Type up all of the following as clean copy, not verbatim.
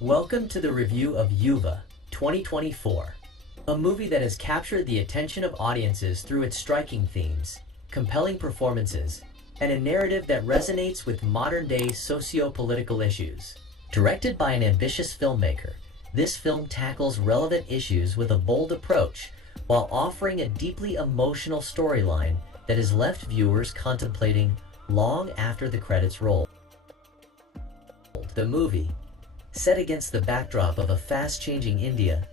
Welcome to the review of Yuva 2024, a movie that has captured the attention of audiences through its striking themes, compelling performances, and a narrative that resonates with modern-day socio-political issues. Directed by an ambitious filmmaker, this film tackles relevant issues with a bold approach while offering a deeply emotional storyline that has left viewers contemplating long after the credits roll. The movie, set against the backdrop of a fast-changing India,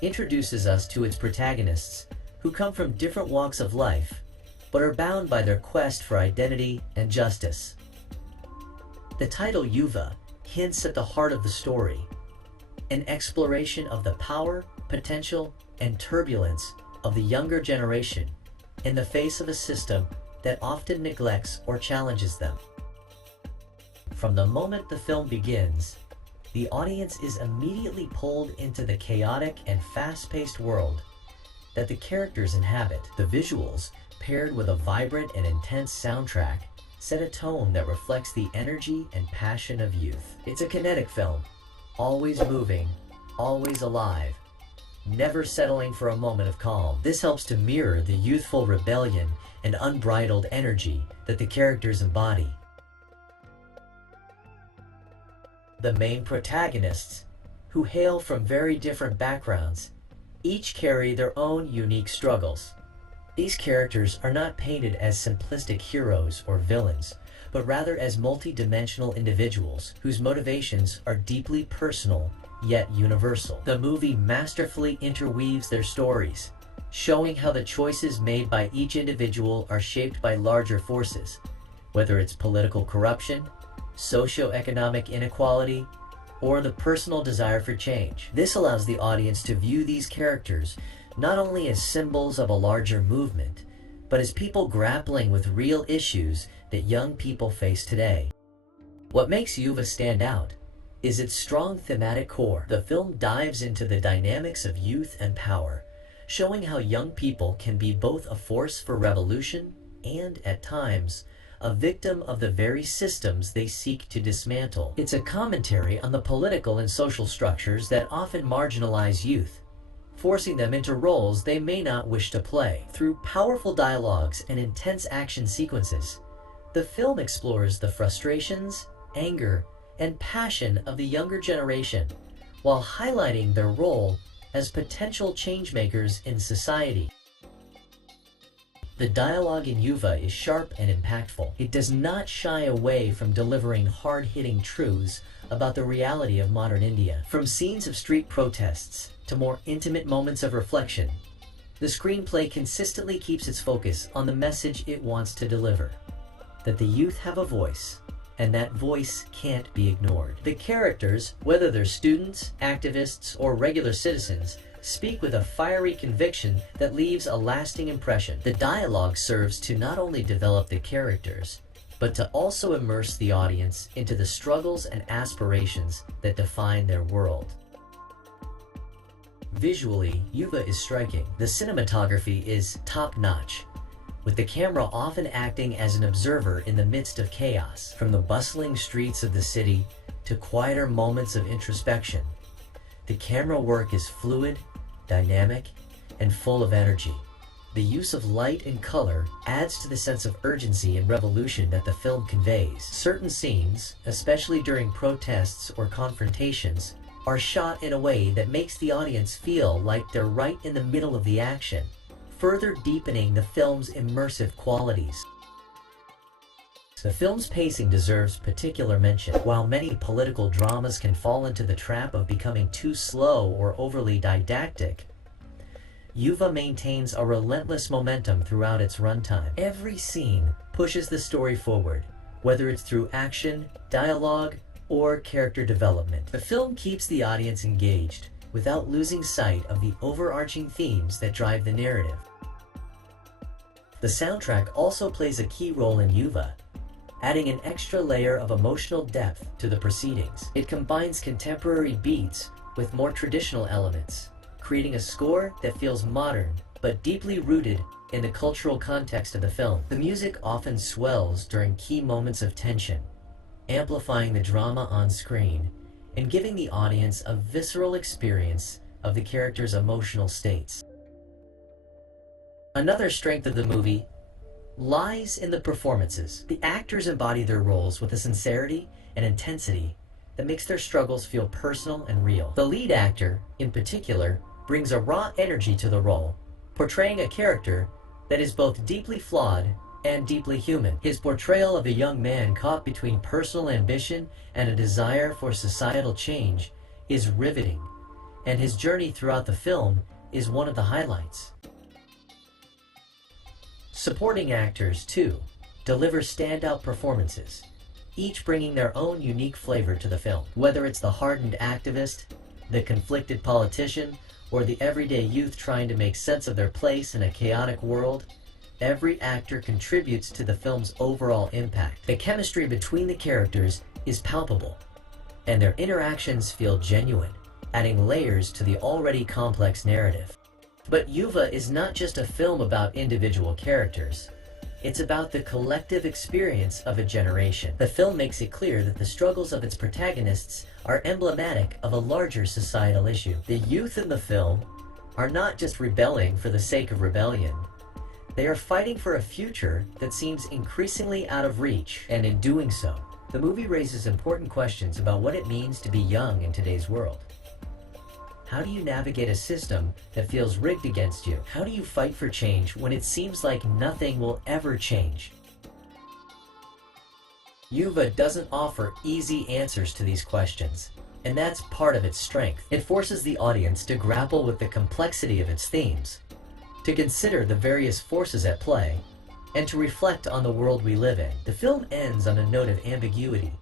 introduces us to its protagonists, who come from different walks of life, but are bound by their quest for identity and justice. The title Yuva hints at the heart of the story, an exploration of the power, potential, and turbulence of the younger generation in the face of a system that often neglects or challenges them. From the moment the film begins, the audience is immediately pulled into the chaotic and fast-paced world that the characters inhabit. The visuals, paired with a vibrant and intense soundtrack, set a tone that reflects the energy and passion of youth. It's a kinetic film, always moving, always alive, never settling for a moment of calm. This helps to mirror the youthful rebellion and unbridled energy that the characters embody. The main protagonists, who hail from very different backgrounds, each carry their own unique struggles. These characters are not painted as simplistic heroes or villains, but rather as multi-dimensional individuals whose motivations are deeply personal yet universal. The movie masterfully interweaves their stories, showing how the choices made by each individual are shaped by larger forces, whether it's political corruption, socioeconomic inequality, or the personal desire for change. This allows the audience to view these characters not only as symbols of a larger movement, but as people grappling with real issues that young people face today. What makes Yuva stand out is its strong thematic core. The film dives into the dynamics of youth and power, showing how young people can be both a force for revolution and, at times, a victim of the very systems they seek to dismantle. It's a commentary on the political and social structures that often marginalize youth, forcing them into roles they may not wish to play. Through powerful dialogues and intense action sequences, the film explores the frustrations, anger, and passion of the younger generation, while highlighting their role as potential changemakers in society. The dialogue in Yuva is sharp and impactful. It does not shy away from delivering hard-hitting truths about the reality of modern India. From scenes of street protests to more intimate moments of reflection, the screenplay consistently keeps its focus on the message it wants to deliver: that the youth have a voice, and that voice can't be ignored. The characters, whether they're students, activists, or regular citizens, speak with a fiery conviction that leaves a lasting impression. The dialogue serves to not only develop the characters, but to also immerse the audience into the struggles and aspirations that define their world. Visually, Yuva is striking. The cinematography is top-notch, with the camera often acting as an observer in the midst of chaos. From the bustling streets of the city to quieter moments of introspection, the camera work is fluid, dynamic, and full of energy. The use of light and color adds to the sense of urgency and revolution that the film conveys. Certain scenes, especially during protests or confrontations, are shot in a way that makes the audience feel like they're right in the middle of the action, further deepening the film's immersive qualities. The film's pacing deserves particular mention. While many political dramas can fall into the trap of becoming too slow or overly didactic, Yuva maintains a relentless momentum throughout its runtime. Every scene pushes the story forward, whether it's through action, dialogue, or character development. The film keeps the audience engaged without losing sight of the overarching themes that drive the narrative. The soundtrack also plays a key role in Yuva, adding an extra layer of emotional depth to the proceedings. It combines contemporary beats with more traditional elements, creating a score that feels modern but deeply rooted in the cultural context of the film. The music often swells during key moments of tension, amplifying the drama on screen and giving the audience a visceral experience of the character's emotional states. Another strength of the movie lies in the performances. The actors embody their roles with a sincerity and intensity that makes their struggles feel personal and real. The lead actor, in particular, brings a raw energy to the role, portraying a character that is both deeply flawed and deeply human. His portrayal of a young man caught between personal ambition and a desire for societal change is riveting, and his journey throughout the film is one of the highlights. Supporting actors, too, deliver standout performances, each bringing their own unique flavor to the film. Whether it's the hardened activist, the conflicted politician, or the everyday youth trying to make sense of their place in a chaotic world, every actor contributes to the film's overall impact. The chemistry between the characters is palpable, and their interactions feel genuine, adding layers to the already complex narrative. But Yuva is not just a film about individual characters. It's about the collective experience of a generation. The film makes it clear that the struggles of its protagonists are emblematic of a larger societal issue. The youth in the film are not just rebelling for the sake of rebellion. They are fighting for a future that seems increasingly out of reach, and in doing so, the movie raises important questions about what it means to be young in today's world. How do you navigate a system that feels rigged against you? How do you fight for change when it seems like nothing will ever change? Yuva doesn't offer easy answers to these questions, and that's part of its strength. It forces the audience to grapple with the complexity of its themes, to consider the various forces at play, and to reflect on the world we live in. The film ends on a note of ambiguity,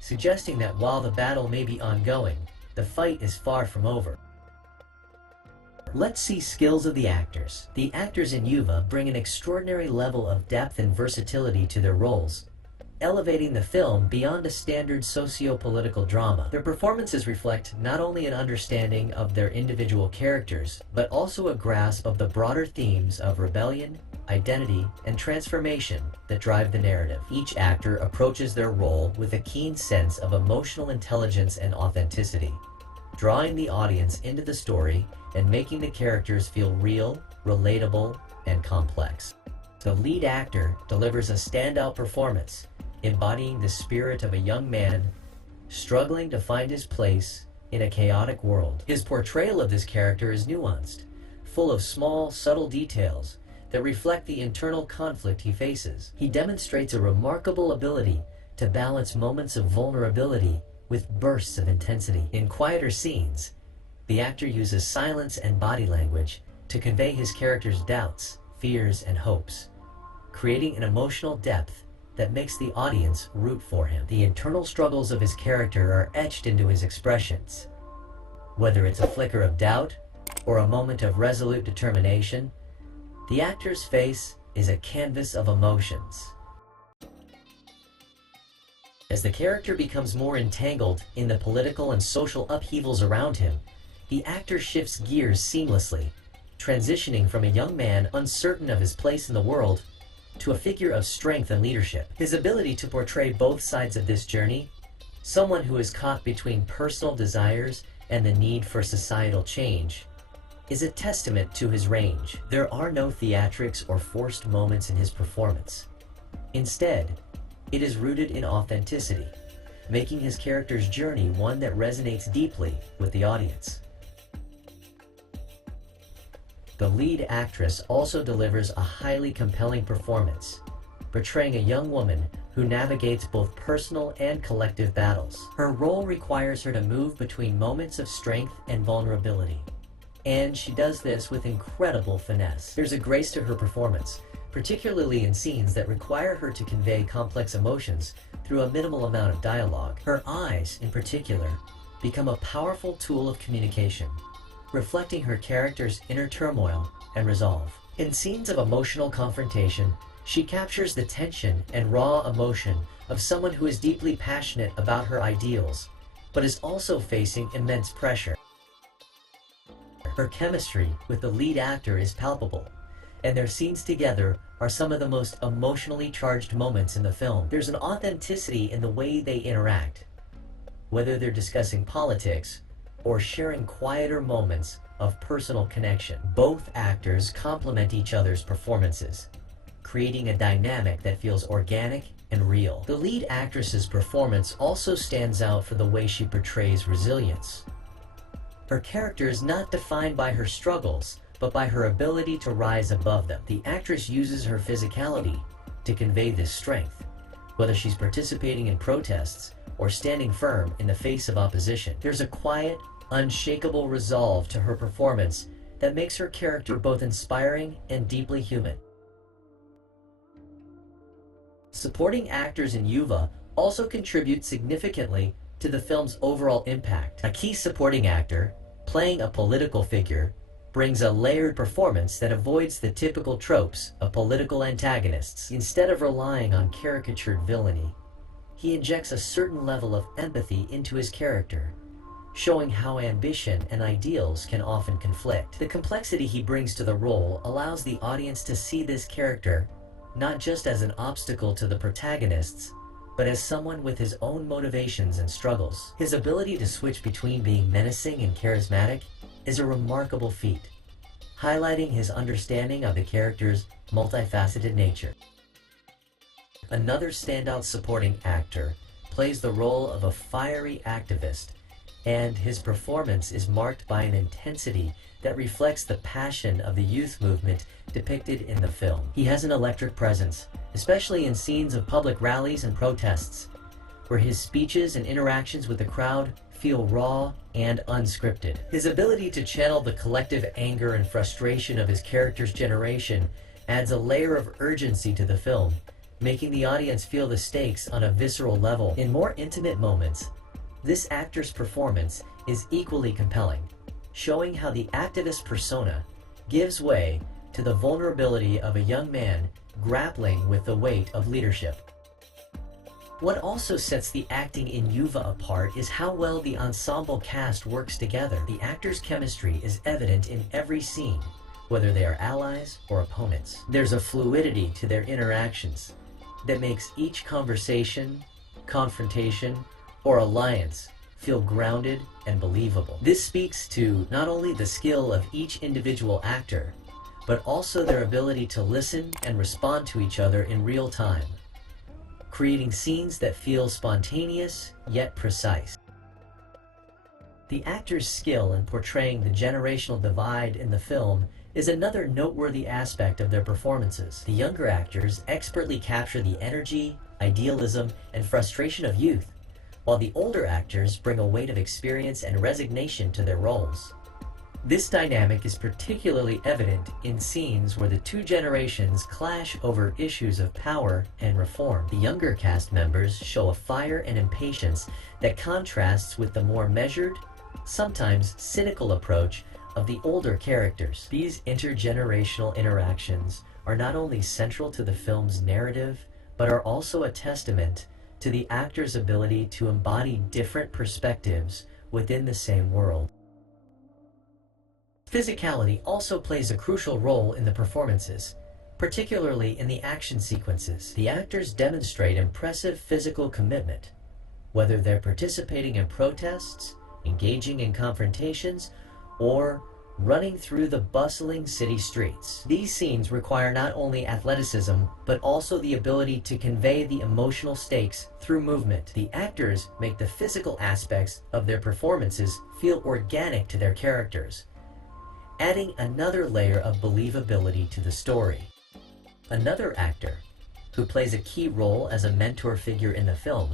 suggesting that while the battle may be ongoing, the fight is far from over. Let's see skills of the actors. The actors in Yuva bring an extraordinary level of depth and versatility to their roles, elevating the film beyond a standard socio-political drama. Their performances reflect not only an understanding of their individual characters, but also a grasp of the broader themes of rebellion, identity, and transformation that drive the narrative. Each actor approaches their role with a keen sense of emotional intelligence and authenticity, drawing the audience into the story and making the characters feel real, relatable, and complex. The lead actor delivers a standout performance, embodying the spirit of a young man struggling to find his place in a chaotic world. His portrayal of this character is nuanced, full of small, subtle details that reflect the internal conflict he faces. He demonstrates a remarkable ability to balance moments of vulnerability with bursts of intensity. In quieter scenes, the actor uses silence and body language to convey his character's doubts, fears, and hopes, creating an emotional depth that makes the audience root for him. The internal struggles of his character are etched into his expressions. Whether it's a flicker of doubt or a moment of resolute determination, the actor's face is a canvas of emotions. As the character becomes more entangled in the political and social upheavals around him, the actor shifts gears seamlessly, transitioning from a young man uncertain of his place in the world to a figure of strength and leadership. His ability to portray both sides of this journey, someone who is caught between personal desires and the need for societal change, is a testament to his range. There are no theatrics or forced moments in his performance. Instead, it is rooted in authenticity, making his character's journey one that resonates deeply with the audience. The lead actress also delivers a highly compelling performance, portraying a young woman who navigates both personal and collective battles. Her role requires her to move between moments of strength and vulnerability, and she does this with incredible finesse. There's a grace to her performance, particularly in scenes that require her to convey complex emotions through a minimal amount of dialogue. Her eyes, in particular, become a powerful tool of communication, reflecting her character's inner turmoil and resolve. In scenes of emotional confrontation, she captures the tension and raw emotion of someone who is deeply passionate about her ideals, but is also facing immense pressure. Her chemistry with the lead actor is palpable, and their scenes together are some of the most emotionally charged moments in the film. There's an authenticity in the way they interact, whether they're discussing politics or sharing quieter moments of personal connection. Both actors complement each other's performances, creating a dynamic that feels organic and real. The lead actress's performance also stands out for the way she portrays resilience. Her character is not defined by her struggles, but by her ability to rise above them. The actress uses her physicality to convey this strength, whether she's participating in protests or standing firm in the face of opposition. There's a quiet, unshakable resolve to her performance that makes her character both inspiring and deeply human. Supporting actors in Yuva also contribute significantly to the film's overall impact. A key supporting actor, playing a political figure, brings a layered performance that avoids the typical tropes of political antagonists. Instead of relying on caricatured villainy, he injects a certain level of empathy into his character, showing how ambition and ideals can often conflict. The complexity he brings to the role allows the audience to see this character not just as an obstacle to the protagonists, but as someone with his own motivations and struggles. His ability to switch between being menacing and charismatic is a remarkable feat, highlighting his understanding of the character's multifaceted nature. Another standout supporting actor plays the role of a fiery activist, and his performance is marked by an intensity that reflects the passion of the youth movement depicted in the film. He has an electric presence, especially in scenes of public rallies and protests, where his speeches and interactions with the crowd feel raw and unscripted. His ability to channel the collective anger and frustration of his character's generation adds a layer of urgency to the film, making the audience feel the stakes on a visceral level. In more intimate moments, this actor's performance is equally compelling, showing how the activist persona gives way to the vulnerability of a young man grappling with the weight of leadership. What also sets the acting in Yuva apart is how well the ensemble cast works together. The actors' chemistry is evident in every scene, whether they are allies or opponents. There's a fluidity to their interactions that makes each conversation, confrontation, or alliance feel grounded and believable. This speaks to not only the skill of each individual actor, but also their ability to listen and respond to each other in real time, creating scenes that feel spontaneous yet precise. The actor's skill in portraying the generational divide in the film is another noteworthy aspect of their performances. The younger actors expertly capture the energy, idealism, and frustration of youth, while the older actors bring a weight of experience and resignation to their roles. This dynamic is particularly evident in scenes where the two generations clash over issues of power and reform. The younger cast members show a fire and impatience that contrasts with the more measured, sometimes cynical approach of the older characters. These intergenerational interactions are not only central to the film's narrative, but are also a testament to the actor's ability to embody different perspectives within the same world. Physicality also plays a crucial role in the performances, particularly in the action sequences. The actors demonstrate impressive physical commitment, whether they're participating in protests, engaging in confrontations, or running through the bustling city streets. These scenes require not only athleticism, but also the ability to convey the emotional stakes through movement. The actors make the physical aspects of their performances feel organic to their characters, adding another layer of believability to the story. Another actor, who plays a key role as a mentor figure in the film,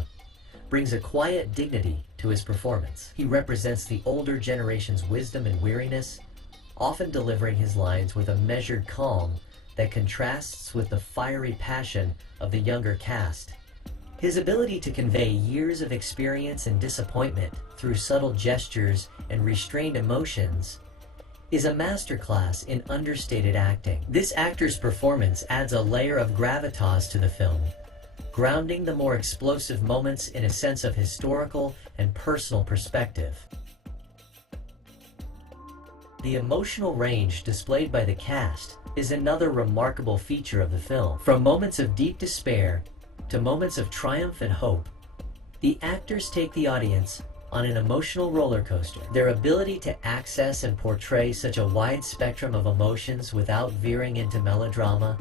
brings a quiet dignity to his performance. He represents the older generation's wisdom and weariness, often delivering his lines with a measured calm that contrasts with the fiery passion of the younger cast. His ability to convey years of experience and disappointment through subtle gestures and restrained emotions is a masterclass in understated acting. This actor's performance adds a layer of gravitas to the film, grounding the more explosive moments in a sense of historical and personal perspective. The emotional range displayed by the cast is another remarkable feature of the film. From moments of deep despair to moments of triumph and hope, the actors take the audience on an emotional roller coaster. Their ability to access and portray such a wide spectrum of emotions without veering into melodrama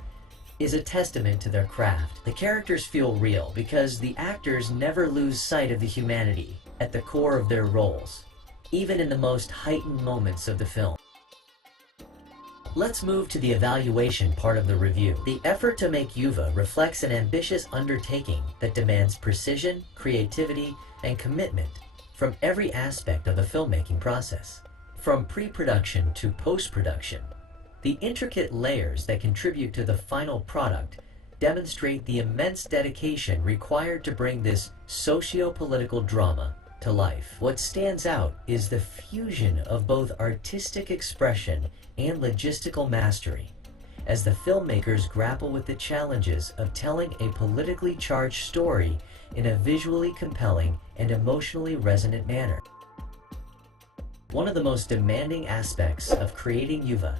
is a testament to their craft. The characters feel real because the actors never lose sight of the humanity at the core of their roles, even in the most heightened moments of the film. Let's move to the evaluation part of the review. The effort to make Yuva reflects an ambitious undertaking that demands precision, creativity, and commitment from every aspect of the filmmaking process. From pre-production to post-production, the intricate layers that contribute to the final product demonstrate the immense dedication required to bring this socio-political drama to life. What stands out is the fusion of both artistic expression and logistical mastery, as the filmmakers grapple with the challenges of telling a politically charged story in a visually compelling and emotionally resonant manner. One of the most demanding aspects of creating Yuva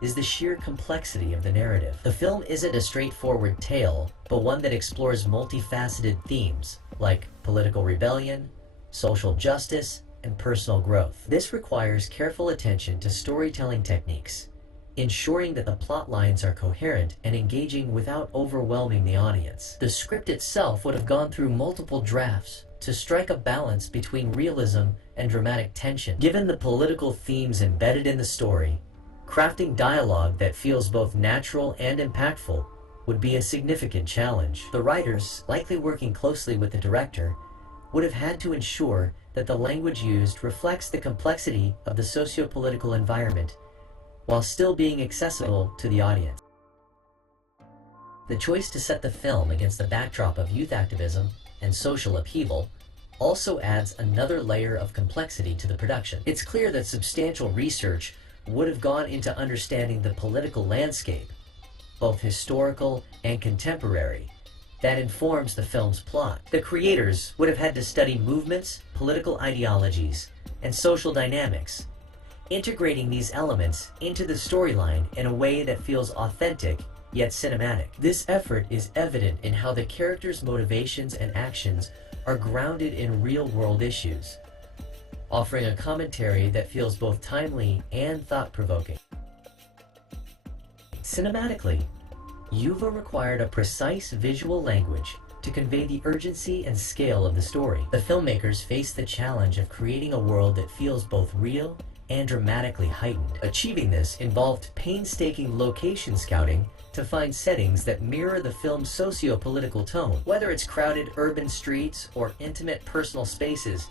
is the sheer complexity of the narrative. The film isn't a straightforward tale, but one that explores multifaceted themes like political rebellion, social justice, and personal growth. This requires careful attention to storytelling techniques, ensuring that the plot lines are coherent and engaging without overwhelming the audience. The script itself would have gone through multiple drafts to strike a balance between realism and dramatic tension. Given the political themes embedded in the story, crafting dialogue that feels both natural and impactful would be a significant challenge. The writers, likely working closely with the director, would have had to ensure that the language used reflects the complexity of the socio-political environment while still being accessible to the audience. The choice to set the film against the backdrop of youth activism and social upheaval also adds another layer of complexity to the production. It's clear that substantial research would have gone into understanding the political landscape, both historical and contemporary, that informs the film's plot. The creators would have had to study movements, political ideologies, and social dynamics, integrating these elements into the storyline in a way that feels authentic yet cinematic. This effort is evident in how the characters' motivations and actions are grounded in real-world issues, offering a commentary that feels both timely and thought-provoking. Cinematically, Yuva required a precise visual language to convey the urgency and scale of the story. The filmmakers faced the challenge of creating a world that feels both real and dramatically heightened. Achieving this involved painstaking location scouting to find settings that mirror the film's socio-political tone. Whether it's crowded urban streets or intimate personal spaces,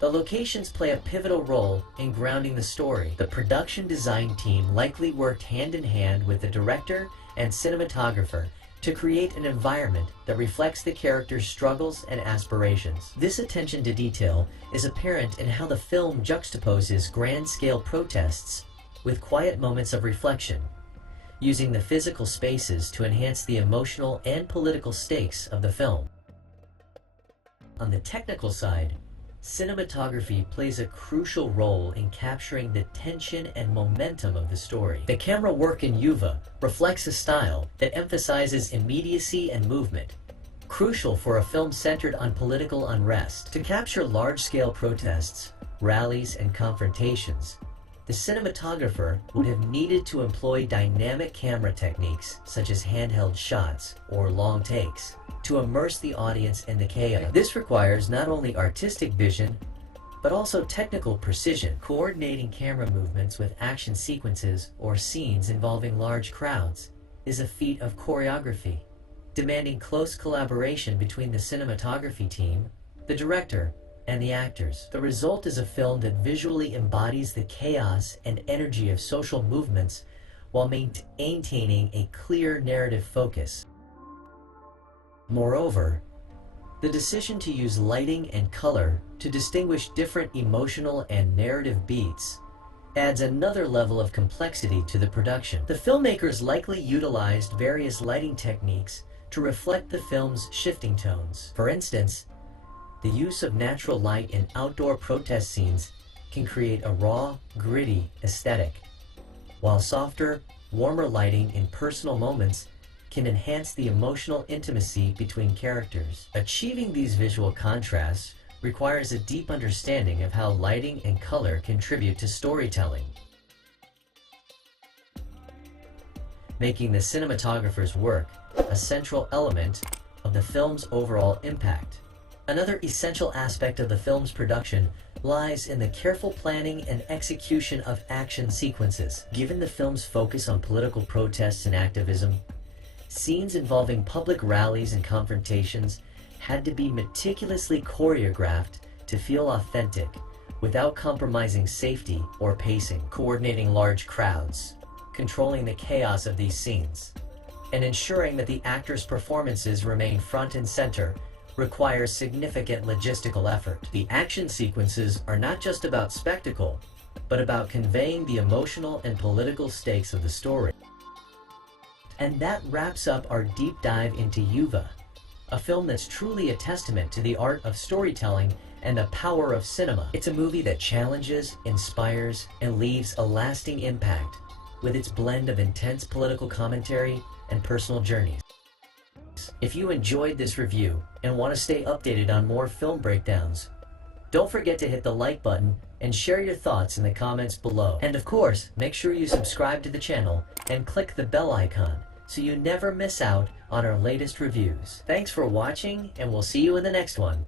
the locations play a pivotal role in grounding the story. The production design team likely worked hand in hand with the director and cinematographer to create an environment that reflects the characters' struggles and aspirations. This attention to detail is apparent in how the film juxtaposes grand-scale protests with quiet moments of reflection, using the physical spaces to enhance the emotional and political stakes of the film. On the technical side, cinematography plays a crucial role in capturing the tension and momentum of the story. The camera work in Yuva reflects a style that emphasizes immediacy and movement, crucial for a film centered on political unrest. To capture large-scale protests, rallies, and confrontations, the cinematographer would have needed to employ dynamic camera techniques such as handheld shots or long takes to immerse the audience in the chaos. This requires not only artistic vision, but also technical precision. Coordinating camera movements with action sequences or scenes involving large crowds is a feat of choreography, demanding close collaboration between the cinematography team, the director, and the actors. The result is a film that visually embodies the chaos and energy of social movements while maintaining a clear narrative focus. Moreover, the decision to use lighting and color to distinguish different emotional and narrative beats adds another level of complexity to the production. The filmmakers likely utilized various lighting techniques to reflect the film's shifting tones. For instance, the use of natural light in outdoor protest scenes can create a raw, gritty aesthetic, while softer, warmer lighting in personal moments can enhance the emotional intimacy between characters. Achieving these visual contrasts requires a deep understanding of how lighting and color contribute to storytelling, making the cinematographer's work a central element of the film's overall impact. Another essential aspect of the film's production lies in the careful planning and execution of action sequences. Given the film's focus on political protests and activism, scenes involving public rallies and confrontations had to be meticulously choreographed to feel authentic without compromising safety or pacing. Coordinating large crowds, controlling the chaos of these scenes, and ensuring that the actors' performances remain front and center requires significant logistical effort. The action sequences are not just about spectacle, but about conveying the emotional and political stakes of the story. And that wraps up our deep dive into Yuva, a film that's truly a testament to the art of storytelling and the power of cinema. It's a movie that challenges, inspires, and leaves a lasting impact with its blend of intense political commentary and personal journeys. If you enjoyed this review and want to stay updated on more film breakdowns, don't forget to hit the like button and share your thoughts in the comments below. And of course, make sure you subscribe to the channel and click the bell icon so you never miss out on our latest reviews. Thanks for watching, and we'll see you in the next one.